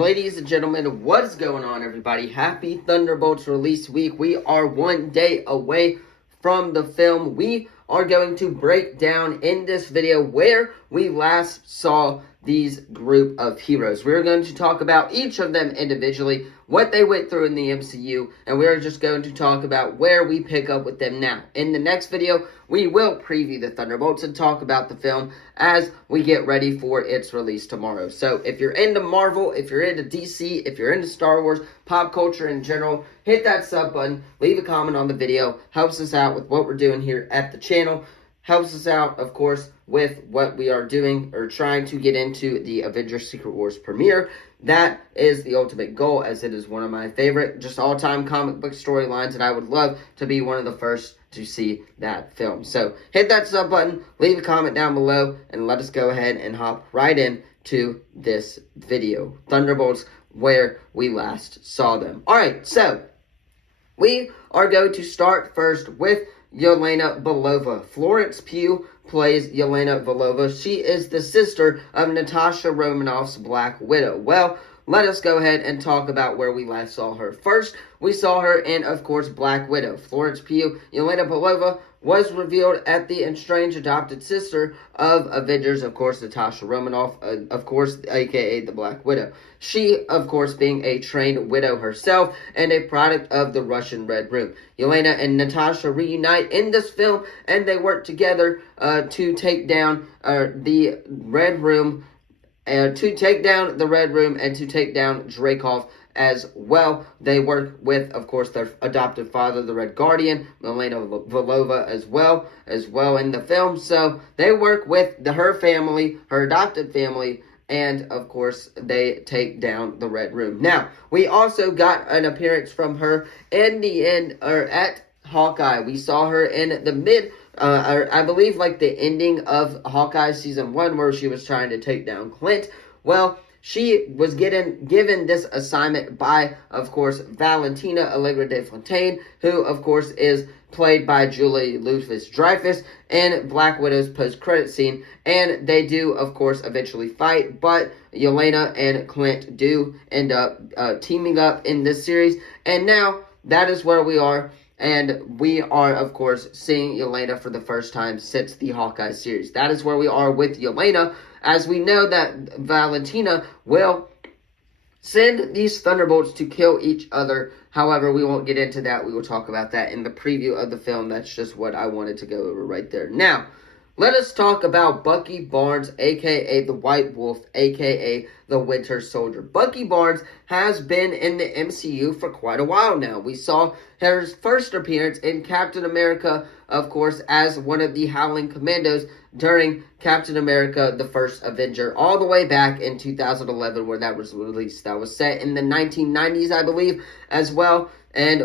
Ladies and gentlemen, what is going on, everybody? Happy Thunderbolts release week. We are 1 day away from the film. We are going to break down in this video where we last saw these group of heroes. We're going to talk about each of them individually, what they went through in the MCU, and we're just going to talk about where we pick up with them now. In the next video, we will preview the Thunderbolts and talk about the film as we get ready for its release tomorrow. So if you're into Marvel, if you're into DC, if you're into Star Wars, pop culture in general, hit that sub button, leave a comment on the video, helps us out with what we're doing here at the channel. Helps us out, of course, with what we are doing or trying to get into the Avengers Secret Wars premiere. That is the ultimate goal, as it is one of my favorite, just all-time comic book storylines, and I would love to be one of the first to see that film. So hit that sub button, leave a comment down below, and let us go ahead and hop right in to this video. Thunderbolts, where we last saw them. Alright, so we are going to start first with Yelena Belova. Florence Pugh plays Yelena Belova. She is the sister of Natasha Romanoff's Black Widow. Well, let us go ahead and talk about where we last saw her. First, we saw her in, of course, Black Widow. Florence Pugh, Yelena Belova, was revealed as the estranged adopted sister of Avengers, of course, Natasha Romanoff, of course, aka the Black Widow. She, of course, being a trained widow herself and a product of the Russian Red Room. Yelena and Natasha reunite in this film, and they work together to take down the Red Room, and to take down Dreykov as well. They work with, of course, their adopted father, the Red Guardian, Yelena Belova, as well in the film. So they work with her family, her adopted family, and, of course, they take down the Red Room. Now, we also got an appearance from her in the end, or at Hawkeye. We saw her in the I believe, like the ending of Hawkeye Season 1, where she was trying to take down Clint. Well, she was given this assignment by, of course, Valentina Allegra de Fontaine, who, of course, is played by Julie Louis-Dreyfus in Black Widow's post-credit scene. And they do, of course, eventually fight, but Yelena and Clint do end up teaming up in this series. And now, that is where we are. And we are, of course, seeing Yelena for the first time since the Hawkeye series. That is where we are with Yelena, as we know that Valentina will send these Thunderbolts to kill each other. However, we won't get into that. We will talk about that in the preview of the film. That's just what I wanted to go over right there. Now, let us talk about Bucky Barnes, a.k.a. the White Wolf, a.k.a. the Winter Soldier. Bucky Barnes has been in the MCU for quite a while now. We saw his first appearance in Captain America, of course, as one of the Howling Commandos during Captain America, the First Avenger, all the way back in 2011 where that was released. That was set in the 1990s, I believe, as well. And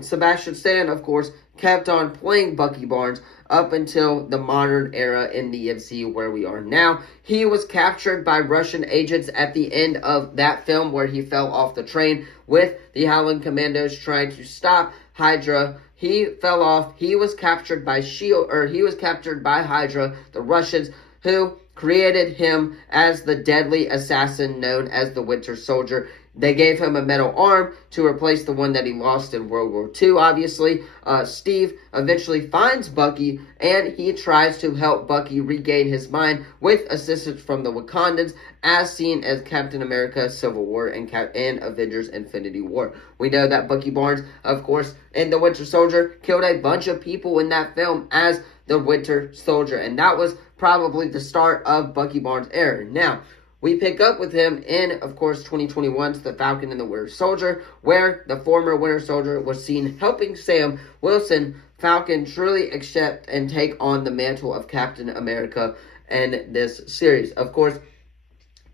Sebastian Stan, of course, kept on playing Bucky Barnes up until the modern era in the MCU where we are now. He was captured by Russian agents at the end of that film where he fell off the train with the Howling Commandos trying to stop Hydra. He fell off. He was captured by Hydra, the Russians, who created him as the deadly assassin known as the Winter Soldier. They gave him a metal arm to replace the one that he lost in World War II, obviously. Steve eventually finds Bucky, and he tries to help Bucky regain his mind with assistance from the Wakandans, as seen as Captain America Civil War and Avengers Infinity War. We know that Bucky Barnes, of course, in the Winter Soldier, killed a bunch of people in that film as the Winter Soldier, and that was probably the start of Bucky Barnes' era. Now, we pick up with him in, of course, 2021's The Falcon and the Winter Soldier, where the former Winter Soldier was seen helping Sam Wilson, Falcon, truly accept and take on the mantle of Captain America in this series. Of course,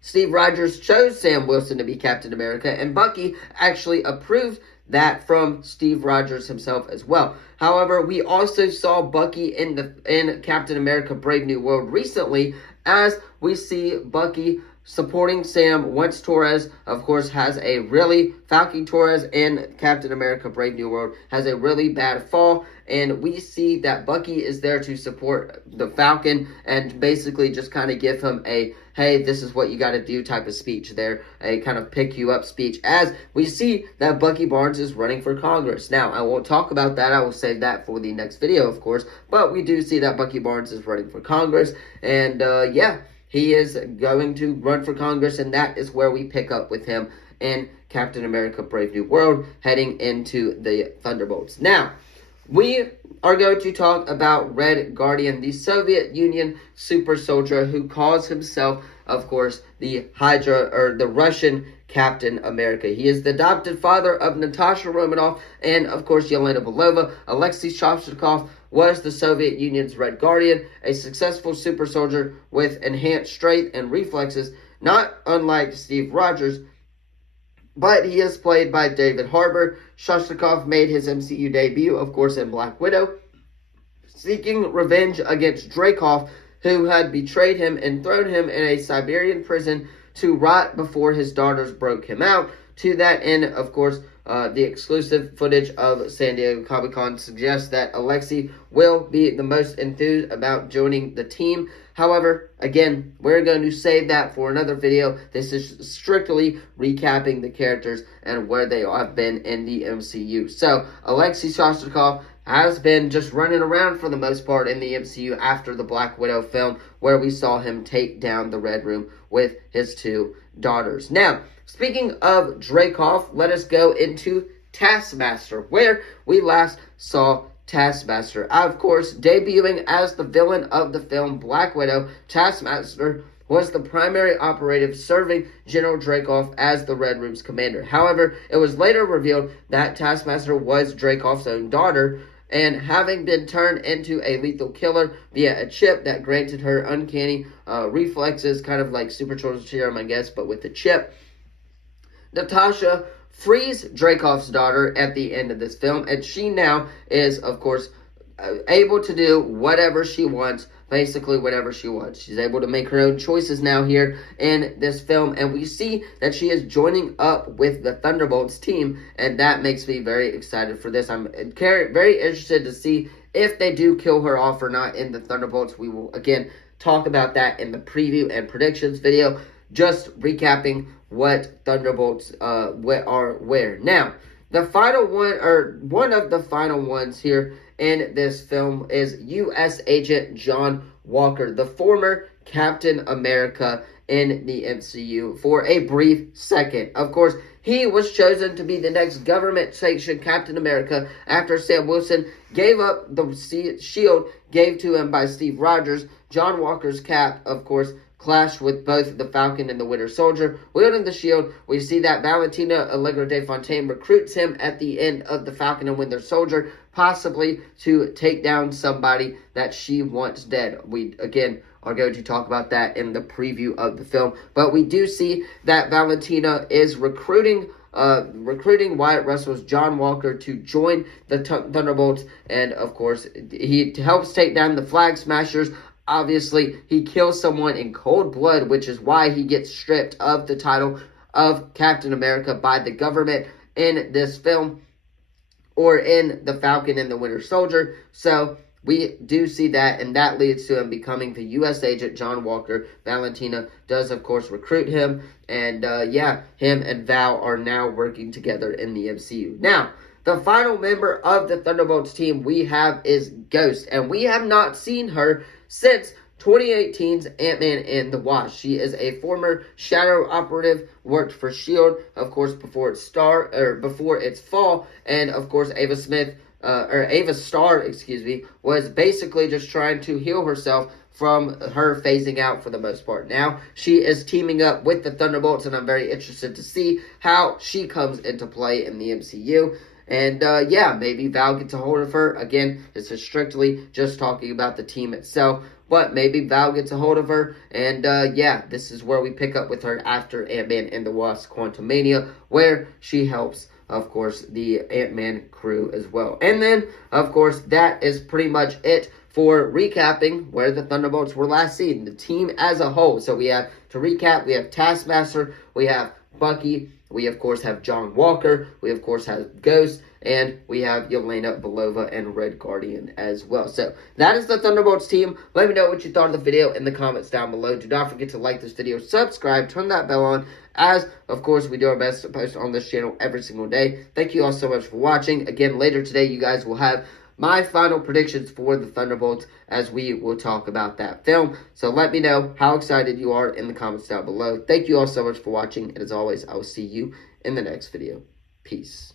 Steve Rogers chose Sam Wilson to be Captain America, and Bucky actually approved that from Steve Rogers himself as well. However, we also saw Bucky in Captain America Brave New World recently, as we see Bucky supporting Sam once Torres, of course, Falcon Torres in Captain America Brave New World has a really bad fall, and we see that Bucky is there to support the Falcon and basically just kind of give him a hey, this is what you got to do type of speech there, a kind of pick you up speech, as we see that Bucky Barnes is running for Congress. Now, I won't talk about that. I will save that for the next video, of course, but we do see that Bucky Barnes is running for Congress, and yeah, he is going to run for Congress, and that is where we pick up with him in Captain America Brave New World, heading into the Thunderbolts. Now, we are going to talk about Red Guardian, the Soviet Union super soldier who calls himself, of course, the Hydra, or the Russian Captain America. He is the adopted father of Natasha Romanoff and, of course, Yelena Belova. Alexei Shostakov was the Soviet Union's Red Guardian, a successful super soldier with enhanced strength and reflexes, not unlike Steve Rogers, but he is played by David Harbour. Shostakov made his MCU debut, of course, in Black Widow, seeking revenge against Dreykov, who had betrayed him and thrown him in a Siberian prison to rot before his daughters broke him out. To that end, of course, the exclusive footage of San Diego Comic-Con suggests that Alexei will be the most enthused about joining the team. However, again, we're going to save that for another video. This is strictly recapping the characters and where they have been in the MCU. So, Alexei Shostakov has been just running around for the most part in the MCU after the Black Widow film, where we saw him take down the Red Room with his two daughters. Now, speaking of Dreykov, let us go into Taskmaster, where we last saw Taskmaster. Of course, debuting as the villain of the film Black Widow, Taskmaster was the primary operative serving General Dreykov as the Red Room's commander. However, it was later revealed that Taskmaster was Dreykov's own daughter, and having been turned into a lethal killer via a chip that granted her uncanny reflexes, kind of like Super Soldier Serum, I guess, but with the chip, Natasha frees Dreykov's daughter at the end of this film, and she now is, of course, able to do whatever she wants, basically whatever she wants. She's able to make her own choices now here in this film, and we see that she is joining up with the Thunderbolts team, and that makes me very excited for this. I'm very interested to see if they do kill her off or not in the Thunderbolts. We will, again, talk about that in the preview and predictions video, just recapping what Thunderbolts are where. Now, the final one, or one of the final ones here in this film, is U.S. Agent John Walker, the former Captain America in the MCU, for a brief second. Of course, he was chosen to be the next government-sanctioned Captain America after Sam Wilson gave up the shield gave to him by Steve Rogers. John Walker's cap, of course, clashed with both the Falcon and the Winter Soldier. Wielding the shield, we see that Valentina Allegra de Fontaine recruits him at the end of the Falcon and Winter Soldier, possibly to take down somebody that she wants dead. We, again, are going to talk about that in the preview of the film. But we do see that Valentina is recruiting Wyatt Russell's John Walker to join the Thunderbolts, and of course, he helps take down the Flag Smashers. Obviously, he kills someone in cold blood, which is why he gets stripped of the title of Captain America by the government in this film, or in the Falcon and the Winter Soldier. So we do see that, and that leads to him becoming the U.S. agent John Walker. Valentina does, of course, recruit him, and yeah, him and Val are now working together in the MCU. Now, the final member of the Thunderbolts team we have is Ghost, and we have not seen her since 2018's Ant-Man and the Wasp. She is a former Shadow operative, worked for S.H.I.E.L.D., of course, before its fall, and of course, Ava Starr, was basically just trying to heal herself from her phasing out for the most part. Now, she is teaming up with the Thunderbolts, and I'm very interested to see how she comes into play in the MCU. And, yeah, maybe Val gets a hold of her. Again, this is strictly just talking about the team itself. But maybe Val gets a hold of her. And, yeah, this is where we pick up with her after Ant-Man and the Wasp Quantumania, where she helps, of course, the Ant-Man crew as well. And then, of course, that is pretty much it for recapping where the Thunderbolts were last seen, the team as a whole. So we have, to recap, we have Taskmaster, we have Bucky. We, of course, have John Walker. We, of course, have Ghost. And we have Yelena Belova and Red Guardian as well. So, that is the Thunderbolts team. Let me know what you thought of the video in the comments down below. Do not forget to like this video, subscribe, turn that bell on, as, of course, we do our best to post on this channel every single day. Thank you all so much for watching. Again, later today, you guys will have my final predictions for the Thunderbolts as we will talk about that film. So let me know how excited you are in the comments down below. Thank you all so much for watching. And as always, I will see you in the next video. Peace.